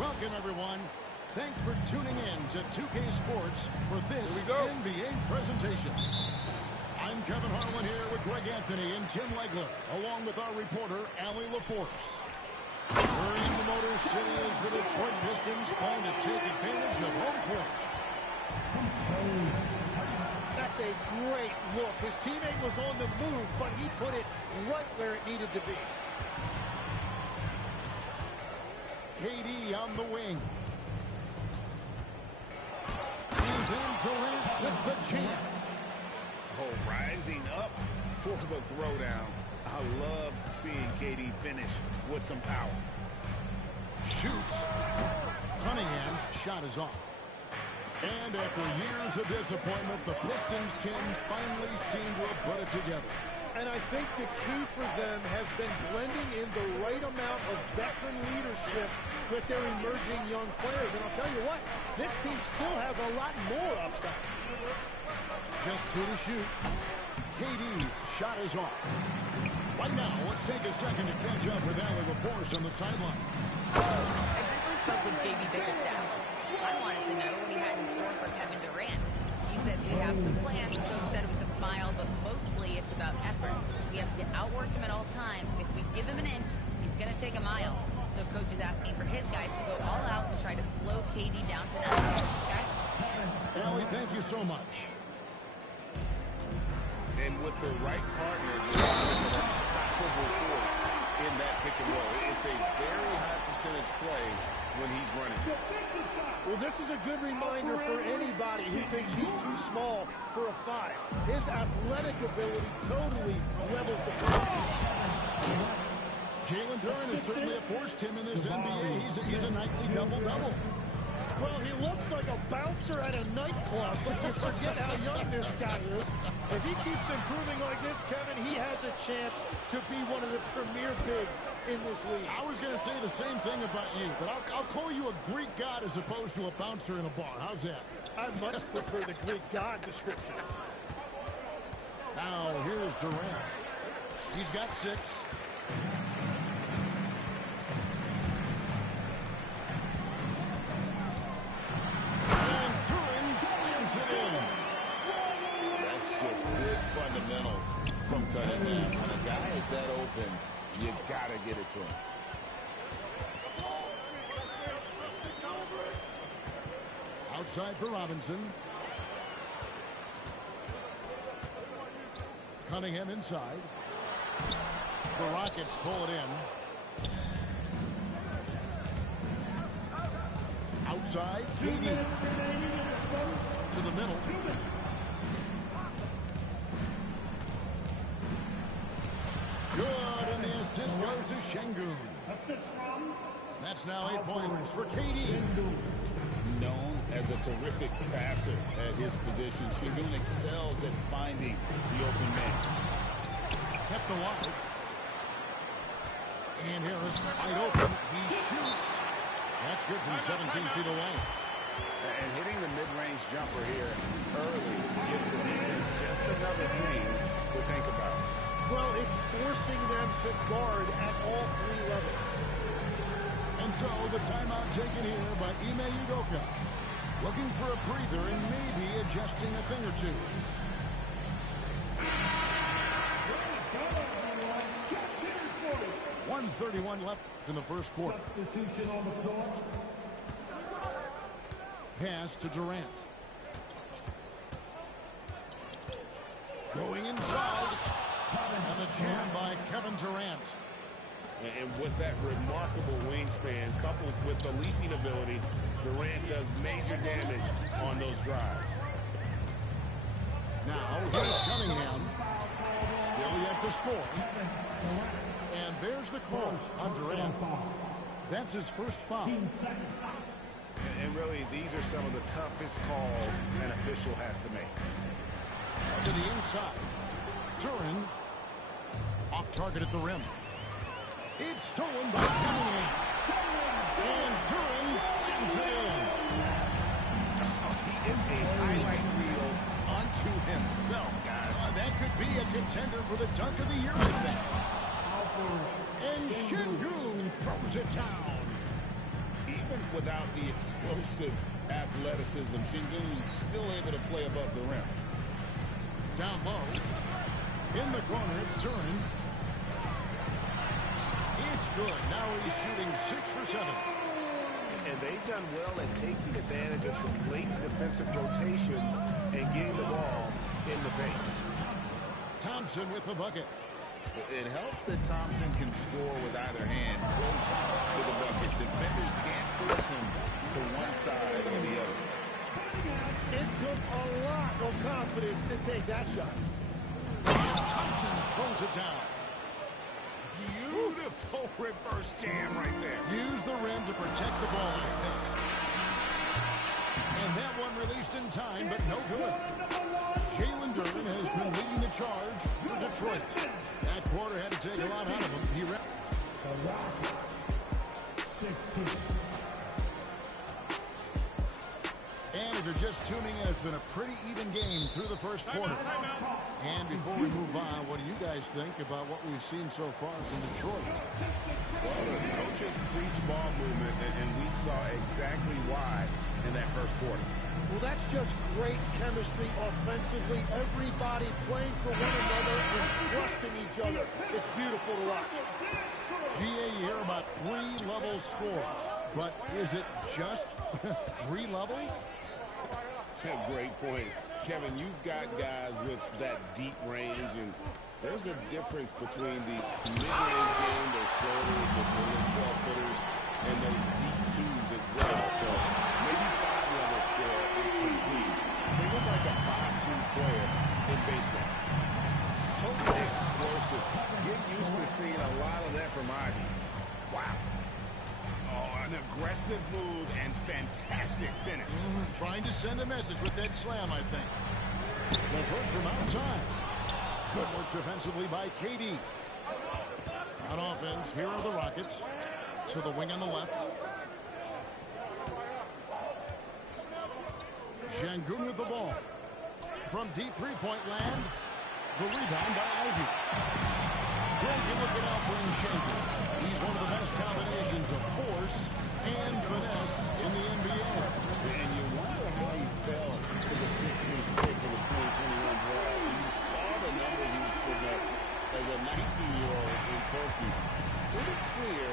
Welcome, everyone. Thanks for tuning in to 2K Sports for this NBA presentation. I'm Kevin Harlan here with Greg Anthony and Jim Legler, along with our reporter, Allie LaForce. We're in the Motor City as the Detroit Pistons plan to take advantage of home court. That's a great look. His teammate was on the move, but he put it right where it needed to be. KD on the wing. And then Durant with the jam. Oh, rising up for the throwdown. I love seeing KD finish with some power. Shoots. Cunningham's shot is off. And after years of disappointment, the Pistons team finally seem to have put it together. And I think the key for them has been blending in the right amount of veteran leadership with their emerging young players. And I'll tell you what, this team still has a lot more upside. Just two to shoot. KD's shot is off. Right now, let's take a second to catch up with Allie LaForce on the sideline. I briefly spoke with J.B. Bickerstaff. I wanted to know what he had in store for Kevin Durant. He said we have some plans, Coach said with a smile, but mostly it's about effort. We have to outwork him at all times. If we give him an inch, he's going to take a mile. So Coach is asking for his guys to go all out and try to slow KD down tonight. Guys? Allie, thank you so much. And with the right partner, you're an unstoppable force in that pick and roll. It's a very high percentage play when he's running. Well, this is a good reminder for anybody who thinks he's too small for a 5. His athletic ability totally levels the field. Jalen Duren has certainly forced him in this NBA. He's a nightly double-double. Well, he looks like a bouncer at a nightclub, but you forget how young this guy is. If he keeps improving like this, Kevin, he has a chance to be one of the premier bigs in this league. I was going to say the same thing about you, but I'll call you a Greek god as opposed to a bouncer in a bar. How's that? I much prefer the Greek god description. Now, here's Durant. He's got 6. And Duren slams it in. That's just good fundamentals from Cunningham. When a guy is that open, you got to get it to him. Outside for Robinson. Cunningham inside. The Rockets pull it in. Outside, KD. To the middle. Good, and the assist goes to Şengün. That's now 8 points for KD. Known as a terrific passer at his position, Şengün excels at finding the open man. Kept alive. And Harris wide open. He shoots. That's good from 17 feet away. And hitting the mid-range jumper here early gives the defense just another thing to think about. Well, it's forcing them to guard at all 3 levels. And so the timeout taken here by Ime Udoka. Looking for a breather and maybe adjusting a thing or two. 1:31 left in the first quarter. Pass to Durant. Going inside. And the jam by Kevin Durant. And with that remarkable wingspan, coupled with the leaping ability, Durant does major damage on those drives. Now, here's Cunningham. Still yet to score. And there's the call on Durant. That's his first foul. And really, these are some of the toughest calls an official has to make. To the inside. Duren. Off target at the rim. It's stolen by Cunningham. And Duren slams it in. He is a highlight reel unto himself, guys. That could be a contender for the dunk of the year, I think. And Şengün throws it down. He even without the explosive athleticism, Sengun still able to play above the rim. Down low. In the corner, it's Duren. It's good. Now he's shooting 6 for 7. And they've done well at taking advantage of some late defensive rotations and getting the ball in the paint. Thompson with the bucket. It helps that Thompson can score with either hand close to the bucket. Defenders can't force him to one side or the other. It took a lot of confidence to take that shot. Thompson throws it down. Beautiful reverse jam right there. Use the rim to protect the ball, I think. And that one released in time, but no good. Jalen Duren has been leading the charge for Detroit. That quarter had to take a lot out of him. He wrapped. 16. And if you're just tuning in, it's been a pretty even game through the first quarter. And before we move on, what do you guys think about what we've seen so far from Detroit? Well, the coaches preach ball movement, and we saw exactly why in that first quarter. Well, that's just great chemistry offensively. Everybody playing for one another and trusting each other. It's beautiful to watch. GA, you hear about 3-level score. But is it just 3 levels? Great point. Kevin, you've got guys with that deep range, and there's a difference between the mid-range game, those floaters, the 12-footers, and those deep twos as well. So maybe 5-level score is complete. They look like a 5-2 player in baseball. So explosive. Get used to seeing a lot of that from Ivy. Wow. Oh, an aggressive move and fantastic finish. Trying to send a message with that slam, I think. Levert from outside. Good work defensively by KD. On offense, here are the Rockets. To the wing on the left. Sengun with the ball. From deep three-point land. The rebound by Ivy. Greg, you're looking out for Sengun. He's one of the best combinations of force and finesse in the NBA. And you wonder how he fell to the 16th pick in the 2021 draft. You saw the numbers he was putting up as a 19-year-old in Turkey. Pretty clear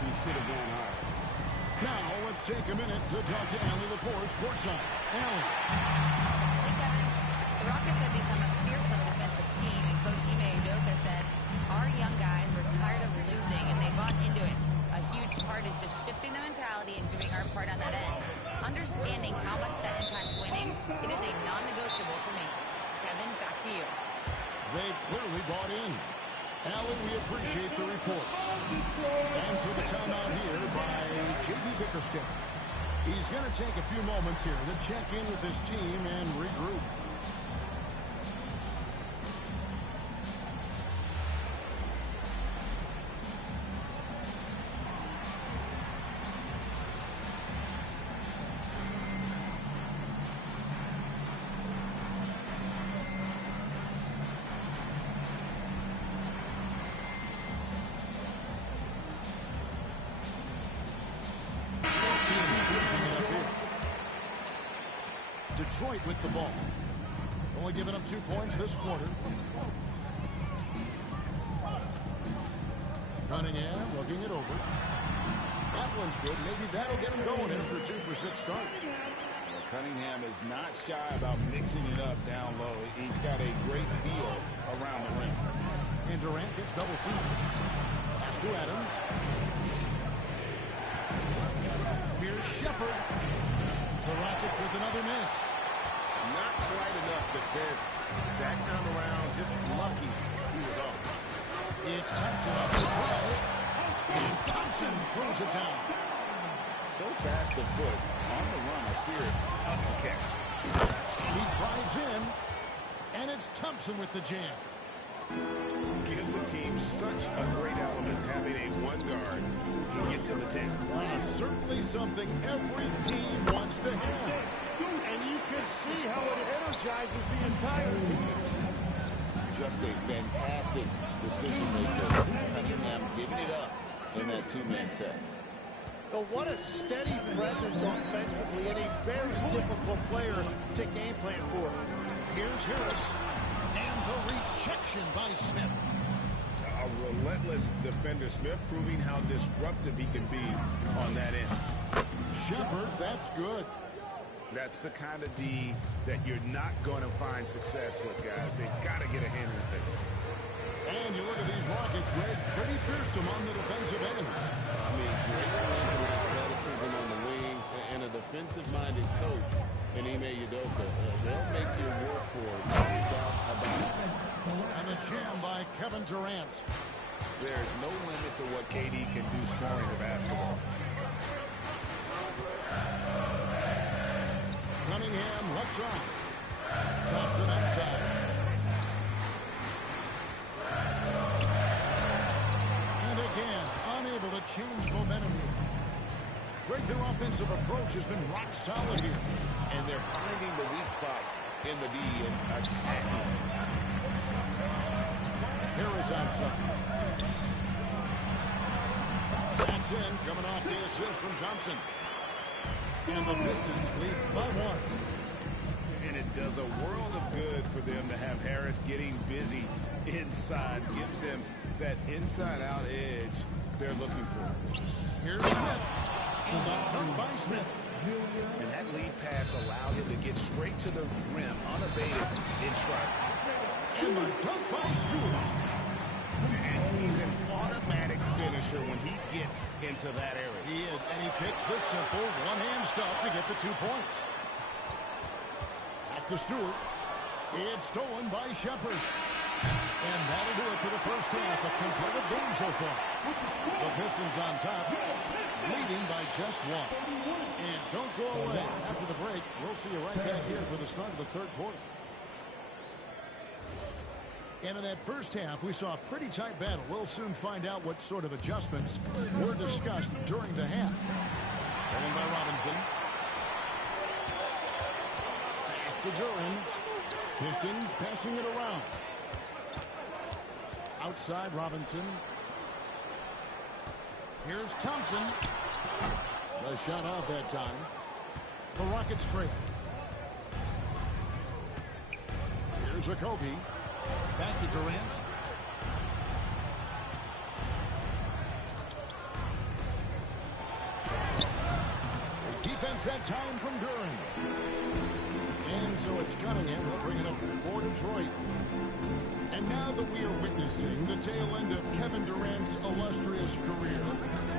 he should have gone higher. Now, let's take a minute to talk to Allie LaForce, courtside. Allie. Hey, Kevin. The Rockets have become a fearsome defensive team, and Coach Ime Udoka said, our young guys were tired of losing, and they bought into it. A huge part is just shifting the mentality and doing our part on that end. Understanding how much that impacts winning, it is a non-negotiable for me. Kevin, back to you. They've clearly bought in. Allie, we appreciate the report. And so the timeout here by J.D. Bickerstaff. He's going to take a few moments here to check in with his team and regroup. Detroit with the ball. Only giving up 2 points this quarter. Cunningham looking it over. That one's good. Maybe that'll get him going after a 2-for-6 start. Well, Cunningham is not shy about mixing it up down low. He's got a great feel around the rim. And Durant gets double teamed. Pass to Adams. Here's Shepherd. The Rockets with another miss. Not quite enough defense. That time around, just lucky he was off. It's Thompson off the drive. And Thompson throws it down. So fast the foot. On the run, I see it. Okay. He drives in. And it's Thompson with the jam. Gives the team such a great element having a one guard who can get to the 10. Certainly something every team wants to have. And you can see how it energizes the entire team. Just a fantastic decision maker. Cunningham giving it up in that two-man set. But what a steady presence offensively and a very difficult player to game plan for. Here's Harris. And the rejection by Smith. A relentless defender. Smith proving how disruptive he can be on that end. Shepard, that's good. That's the kind of D that you're not going to find success with, guys. They've got to get a hand in the face. And you look at these Rockets, Greg, pretty fearsome on the defensive end. I mean, great length and athleticism on the wings, and a defensive-minded coach in Ime Udoka. They'll make you work for it. No doubt about it. And the jam by Kevin Durant. There's no limit to what KD can do scoring the basketball. Cunningham left side. Thompson outside. And again, unable to change momentum here. Great, their offensive approach has been rock solid here. And they're finding the weak spots in the D and attacking. Harris outside. That's in, coming off the assist from Thompson. And the Pistons lead by 1. And it does a world of good for them to have Harris getting busy inside. Gives them that inside-out edge they're looking for. Here's Smith. And the dunk by Smith. And that lead pass allowed him to get straight to the rim, unabated in stride. And the dunk by Stewart. And he's an automatic finisher when he gets into that area. He is, and he picks the simple one-hand stuff to get the 2 points. Back to Stewart. It's stolen by Shepard. And that'll do it for the first half. A competitive game so far. The Pistons on top, leading by just 1. And don't go away. After the break, we'll see you right back here for the start of the third quarter. And in that first half, we saw a pretty tight battle. We'll soon find out what sort of adjustments were discussed during the half. Starting by Robinson. Pass to Duran. Pistons passing it around. Outside Robinson. Here's Thompson. The shot off that time. The Rockets trail. Here's Okogie. Back to Durant. A defense that time from Duran. And so it's Cunningham. We'll bring it up for Detroit. And now that we are witnessing the tail end of Kevin Durant's illustrious career,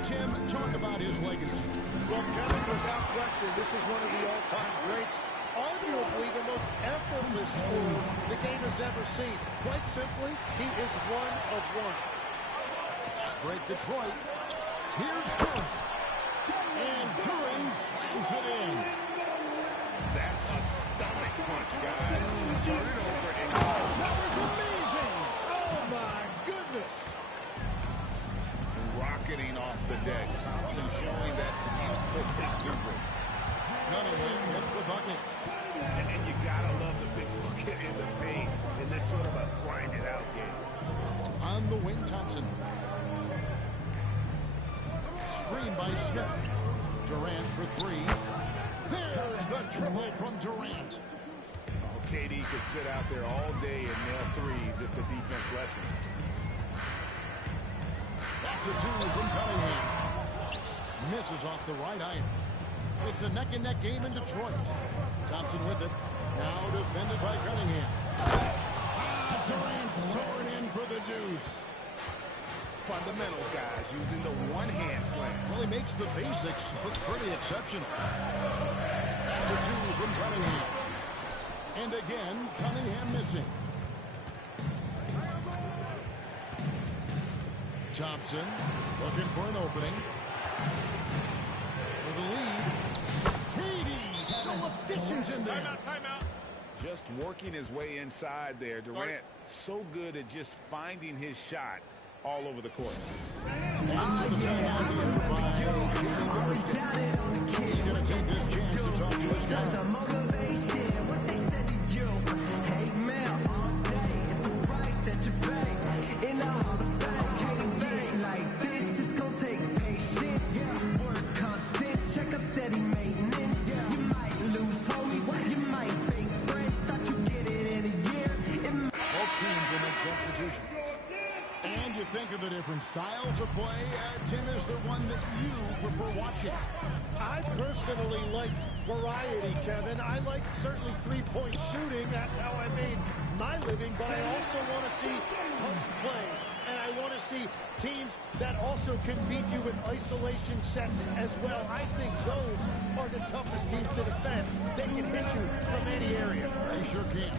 Tim, talk about his legacy. Well, Kevin, without question, this is one of the all-time greats. Arguably the most effortless scorer the game has ever seen. Quite simply, he is one of one. Fast break Detroit. Here's Durant. And Durant slams it in. That's a stomach punch, guys. Turn it over and that was amazing. Oh, my goodness. Rocketing off the deck. Thompson showing that beautiful exuberance. Cunningham hits the bucket. And you gotta love the big bucket in the paint in this sort of a grinded out game. On the wing, Thompson. Screen by Smith. Durant for 3. There's the triple from Durant. KD could sit out there all day and nail threes if the defense lets him. That's a 2 from Cunningham. Misses off the right iron. It's a neck-and-neck game in Detroit. Thompson with it. Now defended by Cunningham. Durant soaring in for the deuce. Fundamentals, guys, using the one-hand slam. Well, he makes the basics look pretty exceptional. That's a 2 from Cunningham. And again, Cunningham missing. Thompson looking for an opening. For the lead. Katie, so efficient in there. Timeout. Just working his way inside there. Durant so good at just finding his shot all over the court. And so the timeout here by he's going to take this chance to talk to his guy. In the Hall of Fame, can't get like this. It's gonna take patience, work of play, Tim, is there one that you prefer watching? I personally like variety, Kevin. I like certainly three-point shooting. That's how I made my living. But I also want to see tough play. And I want to see teams that also can beat you with isolation sets as well. I think those are the toughest teams to defend. They can hit you from any area. They sure can.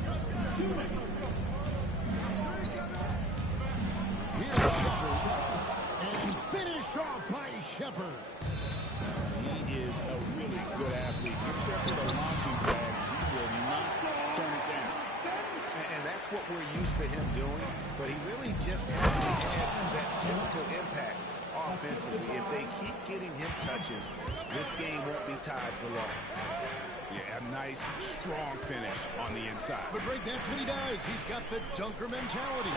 Here's Shepherd. And finished off by Shepherd. He is a really good athlete. Give Shepherd a launching pad. He will not turn it down. And that's what we're used to him doing, but he really just hasn't had that typical impact offensively. If they keep getting him touches, this game won't be tied for long. Yeah, a nice, strong finish on the inside. But Greg, that's what he does. He's got the dunker mentality.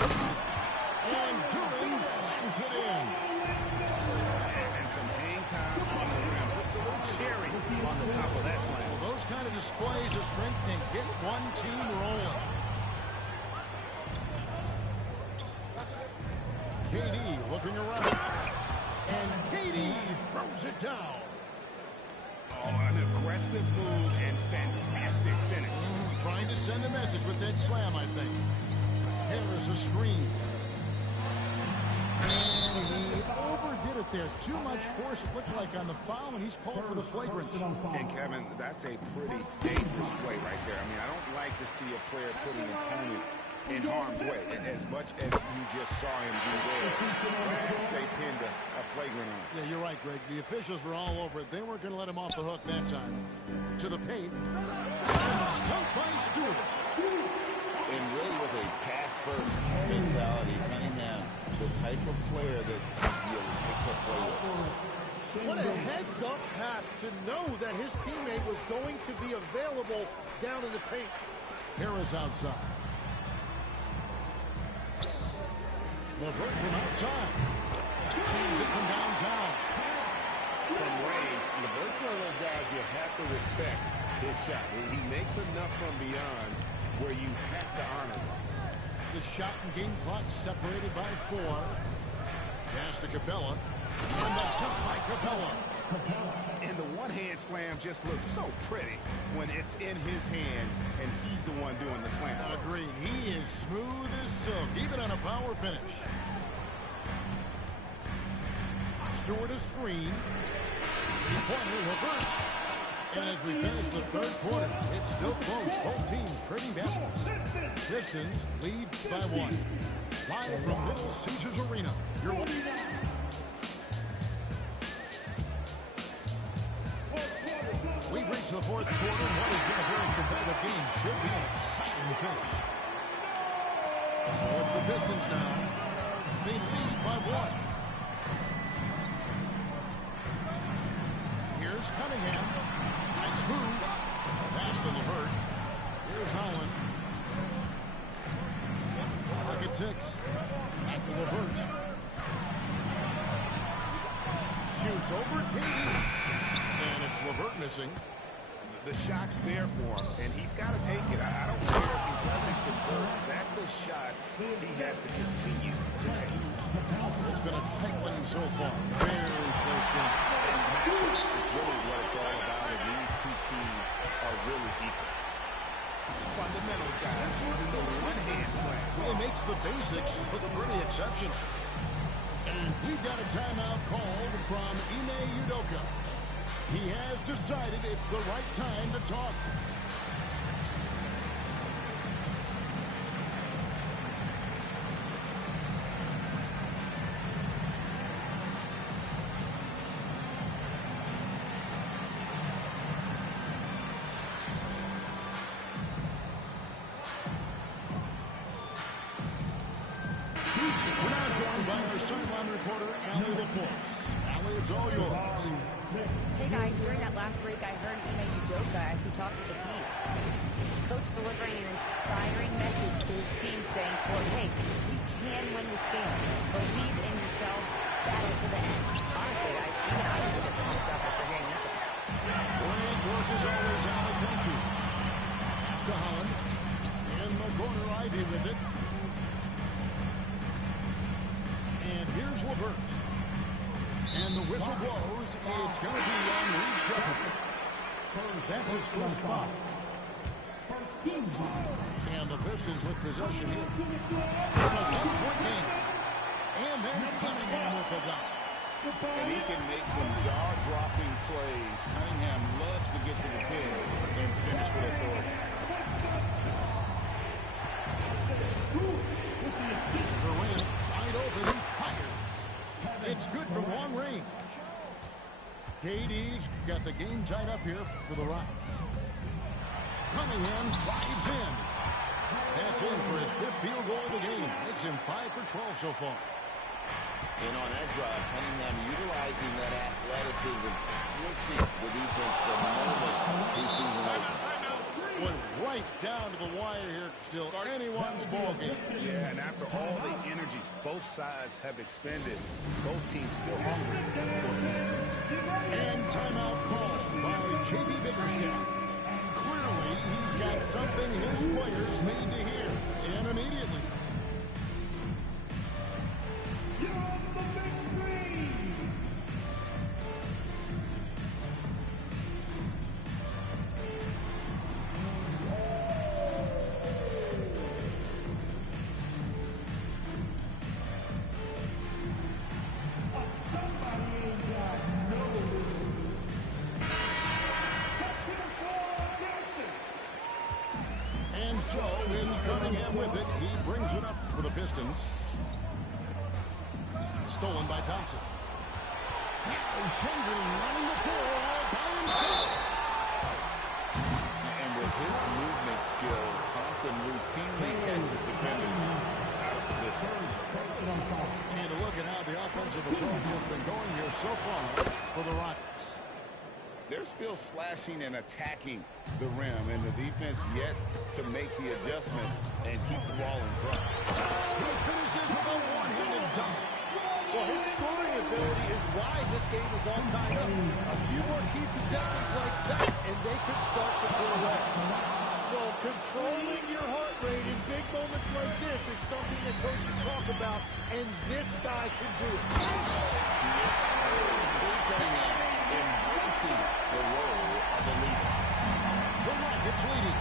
And Duran slams it in. And some hang time on the rim. Puts a little cherry on the top of that slam. Well, those kind of displays of strength can get one team rolling. KD looking around. And KD throws it down. Oh, an aggressive move and fantastic finish. Trying to send a message with that slam, I think. Here is a screen. And he overdid it there. Too much force, it looked like, on the foul, and he's called for the flagrant. And, Kevin, that's a pretty dangerous play right there. I mean, I don't like to see a player putting an opponent in harm's way. And as much as you just saw him do there, they pinned a flagrant on. Yeah, you're right, Greg. The officials were all over it. They weren't going to let him off the hook that time. To the paint. Dunked by Stewart. And really with a pass-first mentality, Cunningham, the type of player that you like to play with. What a heads-up pass to know that his teammate was going to be available down in the paint. Harris outside. LeVert from outside. Hands it from downtown. From range, LeVert's one of those guys you have to respect his shot. He makes enough from beyond where you have to honor him. The shot and game clock separated by 4. Pass to Capella. And the dunk by Capella. And the one-hand slam just looks so pretty when it's in his hand and he's the one doing the slam. Agreed. He is smooth as silk, even on a power finish. Stewart a screen. Three-pointer reverse. And as we finish the third quarter, it's still close. Both teams trading baskets. Pistons lead by 1. Live from Little Caesars Arena. We've reached the fourth quarter. What has been a very competitive game should be an exciting finish. So it's the Pistons now. They lead by 1. Here's Cunningham. Nice move. Pass to LeVert. Here's Holland. Look at 6. Back to LeVert. Shoots over KD. And it's LeVert missing. The shot's there for him, and he's got to take it. I don't care if he doesn't convert. That's a shot he has to continue to take. It's been a tight one so far. Very close game. It's really what it's all about, and these two teams are really equal. Fundamentals, guys, using the one-hand slam. It makes the basics look pretty exceptional. And we've got a timeout called from Ime Udoka. He has decided it's the right time to talk. We're now joined by our sideline reporter, Allie LaForce. Allie, it's all yours. Hey guys, during that last break, I heard Ime Udoka as he talked to the team. Coach delivering an inspiring message to his team saying, quote, hey, you can win this game. Believe in yourselves. Battle to the end. Honestly, guys, even I was a bit pumped up after hearing this one. Great work as always, Allie. Thank you. Pass to Holland. In the corner, Ivy with it. And here's LeVert. Shepard. That's his first foul. And the Pistons with possession here. It's a one-point game. And then Cunningham with the dunk. And he can make some jaw-dropping plays. Cunningham loves to get to the 10 and finish with authority. Durant wide open and fires. It's good from long range. KD's got the game tied up here for the Rockets. Cunningham drives in. That's in for his 5th field goal of the game. Makes him 5 for 12 so far. And on that drive, Cunningham utilizing that athleticism, switching the defense the moment preseason opens. Went right down to the wire here. Still anyone's ball game. Yeah, and after all the energy both sides have expended, both teams still hungry. And timeout called by J.B. Bickerstaff. Clearly, he's got something his players need to hear, and immediately. So it's Cunningham with it. He brings it up for the Pistons. Stolen by Thompson. Now Schengen running the floor all by himself. And with his movement skills, Thompson routinely catches defenders out of position. And a look at how the offensive approach has been going here so far for the Rockets. They're still slashing and attacking the rim, and the defense yet to make the adjustment and keep the ball in front. He finishes with a one-handed dunk. Well, his scoring ability is why this game is all tied up. A few more key possessions like that, and they could start to pull away. Well, controlling your heart rate in big moments like this is something that coaches talk about, and this guy can do it. Yes, embracing the role of the leader. The Rockets leading.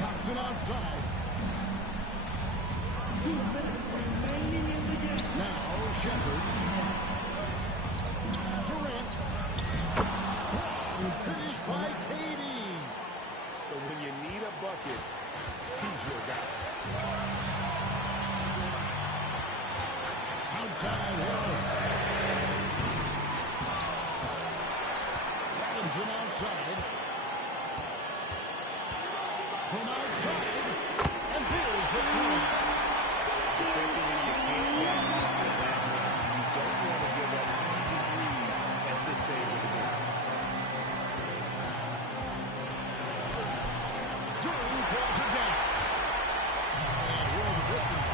Thompson outside. 2 minutes remaining in the game. Now Shepard. Durant. Finished by KD. But when you need a bucket, he's your guy. Outside Harris. Robinson outside. From outside. And here's the point. Defensively, you can't get off the that much. You don't want to give up easy threes at this stage of the game. Durant calls it down. And here are the Pistons.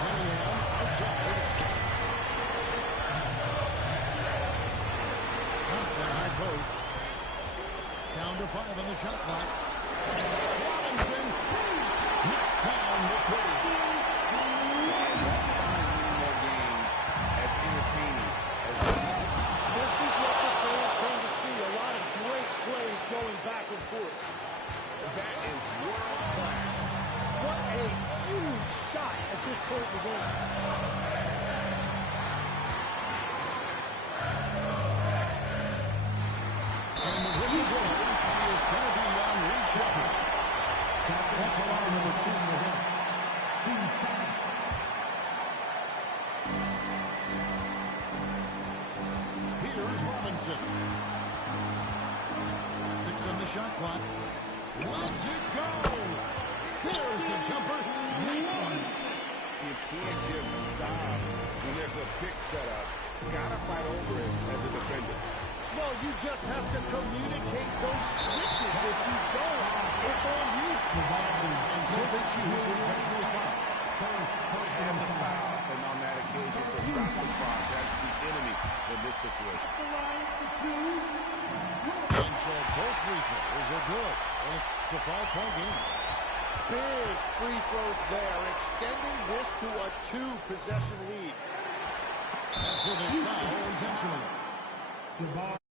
Cunningham outside. Thompson high post. Down to 5 on the shot clock. Robinson knocks down the 3. More games as entertaining as this one. This is what the fans came to see. A lot of great plays going back and forth. That is world class. What a huge shot at this point in the game. And the whistle blows. It's going to be on Reed Shepard. That's alarm number 2 for him. Here's Robinson. 6 on the shot clock. Lets it go. There's the jumper. Nice one. You can't just stop when there's a pick set up. Gotta fight over it as a defender. Well, you just have to communicate those switches. If you don't, it's on you. And so they choose to intentionally foul. Had to foul, and on that occasion to stop the clock. That's the enemy in this situation. And so both free throws are good. And it's a 5-point game. big free throws there, extending this to a 2-possession lead. That's a foul intentionally.